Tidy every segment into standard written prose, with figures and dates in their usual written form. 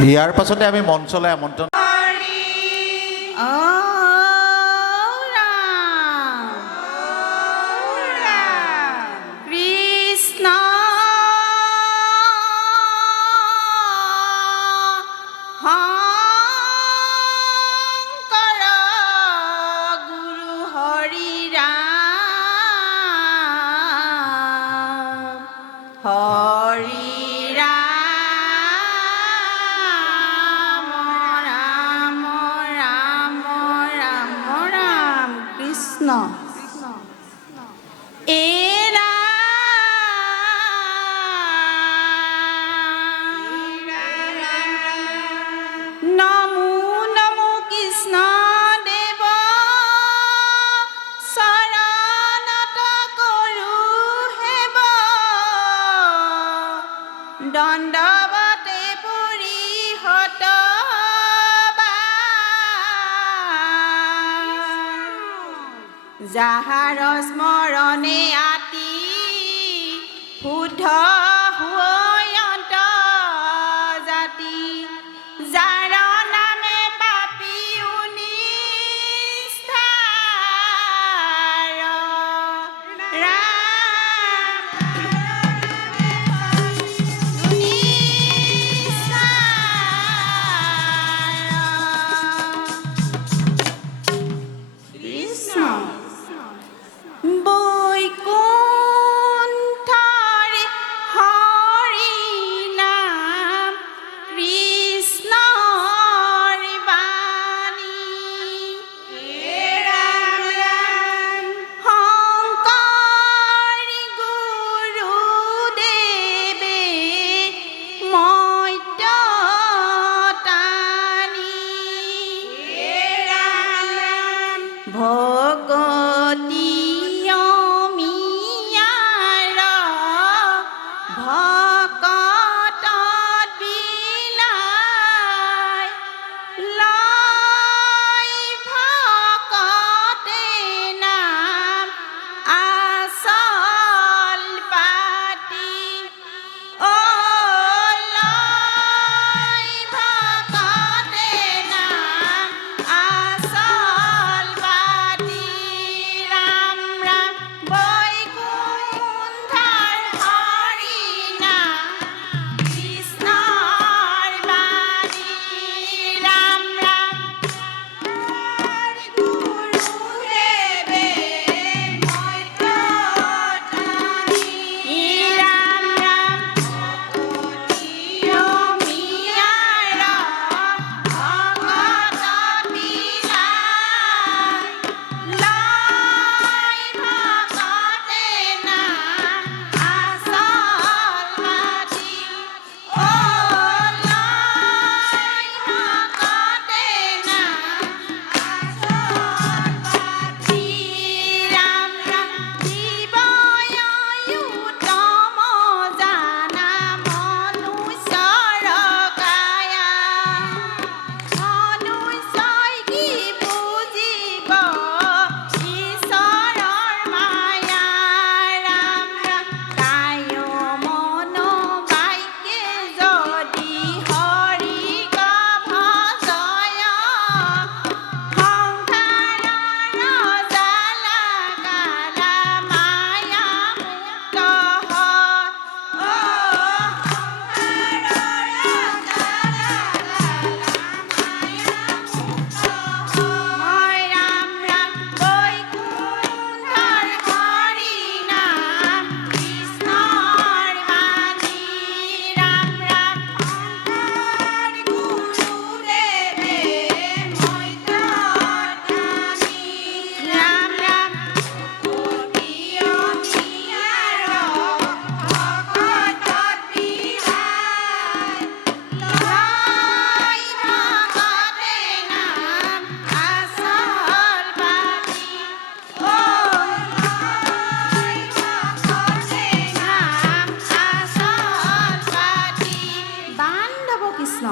ইয়াৰ পাছতে আমি মঞ্চলৈ আমন্ত্ৰণ দণ্ডবতে পুৰি হত যাহাৰ স্মৰণে আতি শুদ্ধ হৈয়ন্ত জাতি যাৰ নামে পাপী ভগতি অমিয়াৰ ভকত বিলাই লয় ভকতে নাম আচল পাতি লয় ভকতে নাম আচল পাতি ৰাম ৰাম বৈকুণ্ঠৰ হৰি নাম কৃষ্ণৰ বাণী ৰাম ৰাম গুৰুদেৱে ৰাম ৰাম অমিয়াৰ ভকত বিলাই লয় ভকতে নাম আচল পাতি লয় ভকতে নাম আচল পাতি ৰাম ৰাম জীৱয়ুতম জানা মনুষ্যৰ কায়া মনুষ্যই কি বুজিব ঈশ্বৰৰ মায়া ৰাম ৰাম কায় মন বাক্যে যদি হৰিক ভজয় সংসাৰৰ জালা কালা মায়া মুক্ত হয় ৰাম ৰাম বৈকুণ্ঠৰ হৰি নাম কৃষ্ণৰ বাণী ৰাম ৰাম গুৰুদেৱে ৰাম ৰাম অতি অমিয়াৰ ভকত বিলাই লয় ভকতে নাম আচল পাতি লয় ভকতে নাম আচল পাতি বান্ধৱ কৃষ্ণ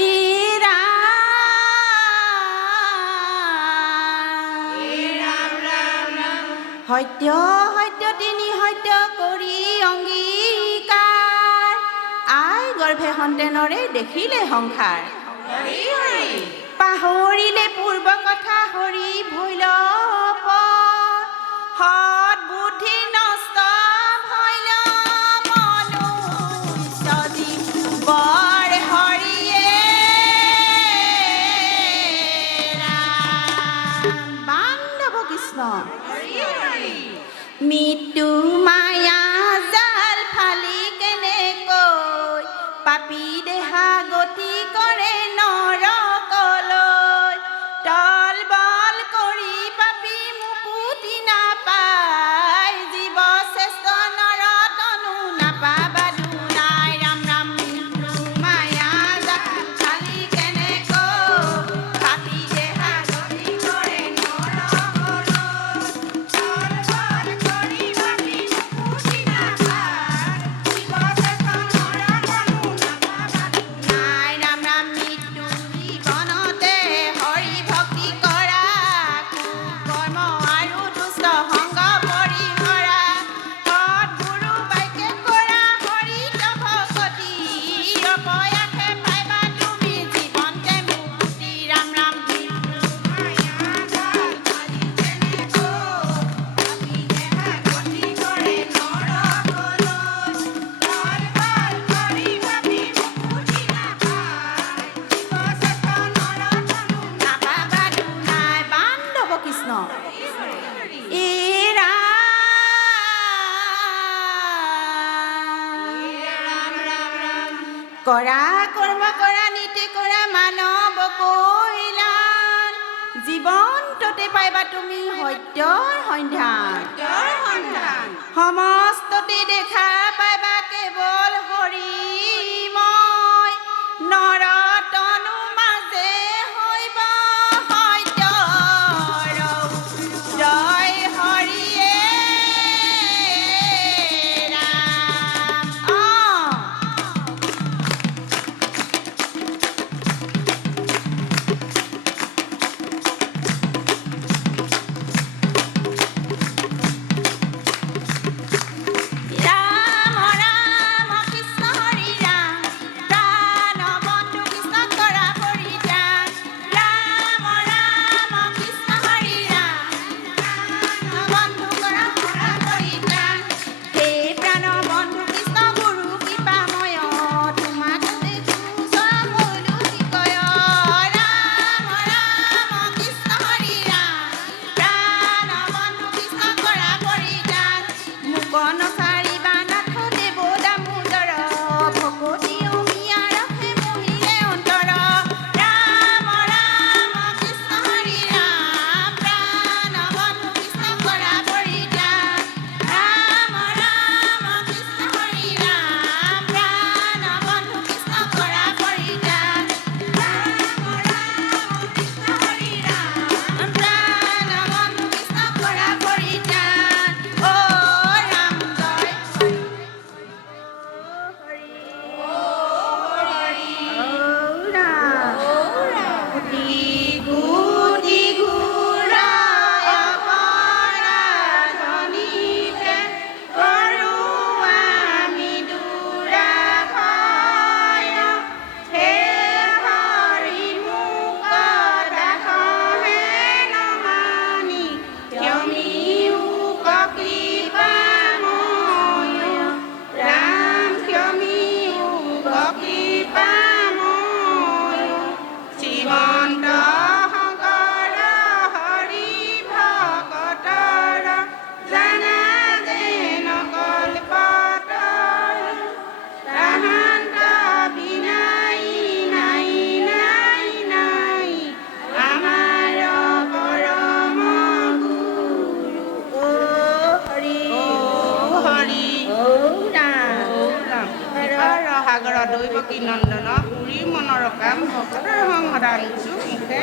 ই সত্য সত্য তিনি সত্য কৰি অংগীকাৰ আই গৰ্ভে সন্তানৰে দেখিলে সংসাৰ পাহৰিলে পূৰ্ব কথা হৰি ভৈল সৎ বুদ্ধি নষ্ট ভৈল মনুষ্যজি বৰ হৰিয়ে বান্ধৱ কৃষ্ণ মৃত্যু মায়া জাল ফালি কেনেকৈ পাপী দেহা গতি কৰে নৰকলৈ তল বল কৰি পাপী মুকুতি নাপায় জীৱ শ্ৰেষ্ঠ নৰ তনু নাপাবা দুনাই ৰাম ৰাম মৃত্যু মায়া জাল ফালি কেনেকৈ পাপী দেহা গতি কৰে নৰকলৈ তল বল কৰি পাপী মুকুতি নাপায় জীৱ শ্ৰেষ্ঠ নৰ তনু নাপাবা দুনাই ৰাম ৰাম মৃত্যু জীৱনতে হৰি ভক্তি কৰা কৰ্ম আৰু দুষ্ট সংগ পৰিহৰা সৎগুৰু বাক্য কৰা হৰিত ভকতি অপয়াসে পাইবা তুমি জীৱনতে মুক্তি ৰাম ৰাম মৃত্যু মায়া জাল ফালি কেনেকৈ পাপী দেহা গতি কৰে নৰকলৈ তল বল কৰি পাপী মুকুতি নাপায় জীৱ শ্ৰেষ্ঠ নৰ তনু নাপাবা দুনাই বান্ধৱ কৃষ্ণ কৰা কৰ্ম কৰা নীতি কৰা মানৱ কল্যাণ জীৱনটোতে পাইবা তুমি সত্যৰ সন্ধান সমস্ততে দেখা পাইবা কেৱল হৰিময় নৰ তনু মাজে হৈব সত্যৰ জয় হৰিয়ে ৰাম ৰাম ৰাম কৃষ্ণ হৰি ৰাম প্ৰাণ বন্ধু কৃষ্ণ কৰা পৰিত্ৰাণ ৰাম ৰাম কৃষ্ণ হৰি ৰাম প্ৰাণ বন্ধু কৰা পৰিত্ৰাণ হে প্ৰাণ বন্ধু কৃষ্ণ গুৰু কৃপাময় তোমাক চৰমূলু শিকয় ৰাম ৰাম কৃষ্ণ হৰি ৰাম প্ৰাণ বন্ধু কৃষ্ণ কৰা পৰিত্ৰাণ মুকন চাৰিবা নাথ দেৱ দামোদৰ ভকতি অমিয়া ৰাখে মোহিলে অন্তৰ ৰাম ৰাম কৃষ্ণ হৰি ৰাম প্ৰাণ বন্ধু কৃষ্ণ কৰা পৰিত্ৰাণ ৰাম ৰাম কৃষ্ণ হৰি ৰাম প্ৰাণ বন্ধু কৃষ্ণ কৰা পৰিত্ৰাণ ৰাম ৰাম কৃষ্ণ হৰি ৰাম প্ৰাণ বন্ধু কৃষ্ণ কৰা পৰিত্ৰাণ অ ৰাম জয় গুটি ঘূৰাই অপৰাধনীকে কৰো আমি দুৰাশয় হে হৰি মোক দাসহে নমানি ক্ষমিও কৃপাময় ৰাম ক্ষমিও কৃপাময় শ্ৰীমন্ত শংকৰ হৰি ভকতৰ জানা যেন কল্পতৰ তাহান্ত বিনাই নাই নাই নাই আমাৰ পৰম গুৰু অ হৰি সাগৰ দৈৱকী নন্দন পুৰী মনৰ কাম ভকতৰ সংসাৰ মুখে